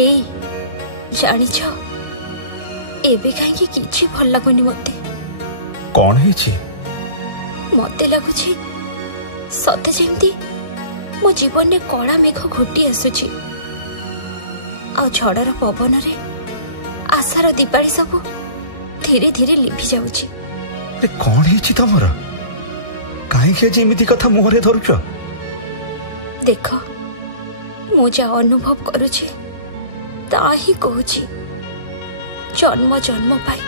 ए जानिछ एबे कहीं किछि भल लागुनी मते। कौन है मते लगुछि सते जेमती मो जीवन में कला मेघ घोटी आसुछि आ झड़र पवन रे आशार दीपाली सब धीरे धीरे लिभि जाउछि। कौन है तमर कहीं एमती कथा मुहरे धरुछ? देख मु जा अनुभव करुछि ता ही कहूछि जन्म जन्म पाई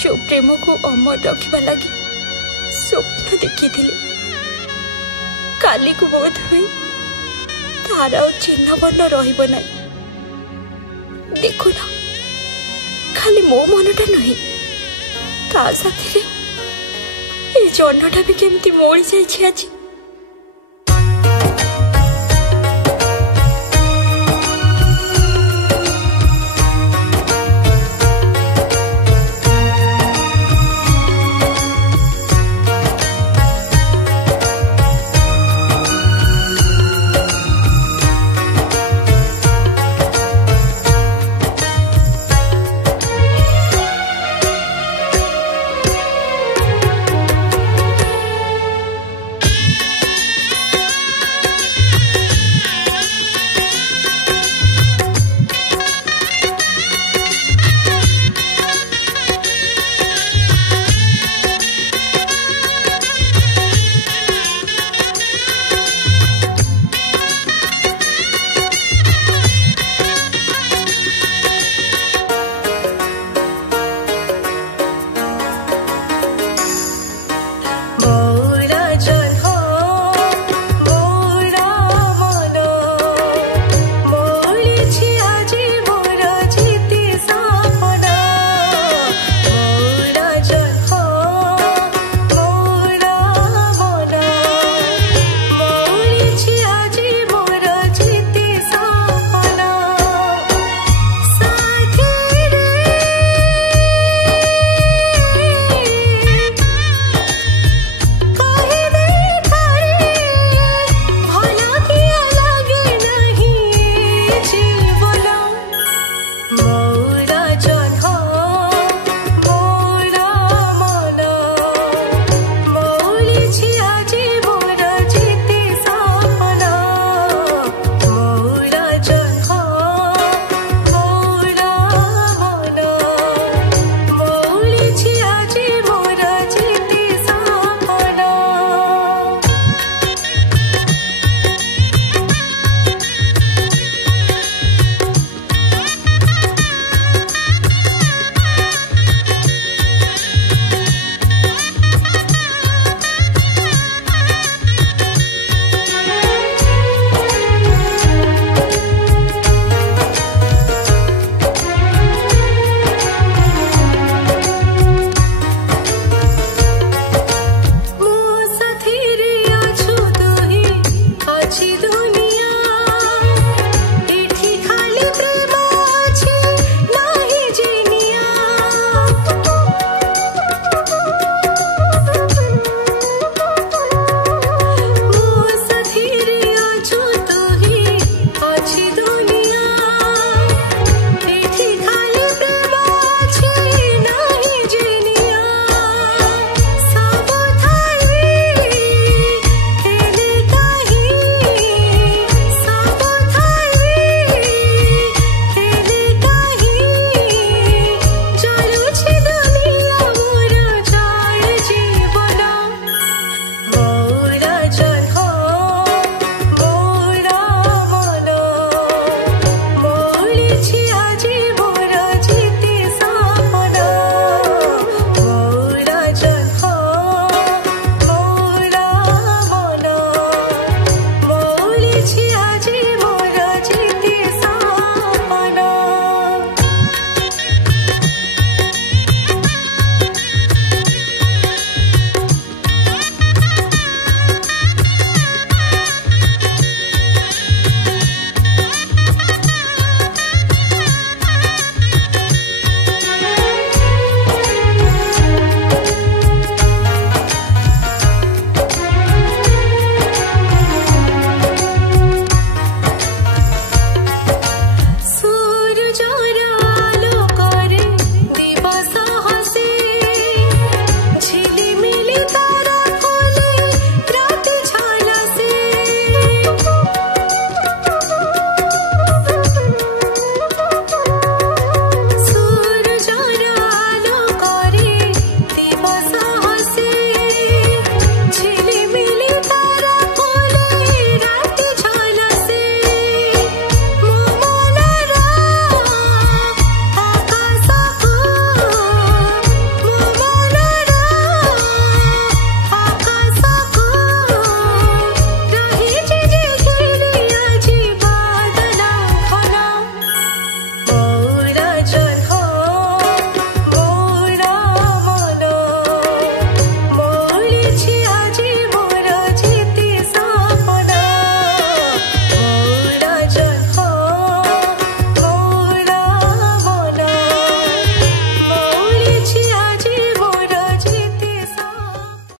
जो प्रेम को अमर रखा लगी स्वप्न देखी काली को बोध हुई तार चिन्ह वर्ण रही। देखु ना खाली मो मनटा नुहे ता साथी जन्मटा भी केमती मोड़ी जाइए आज।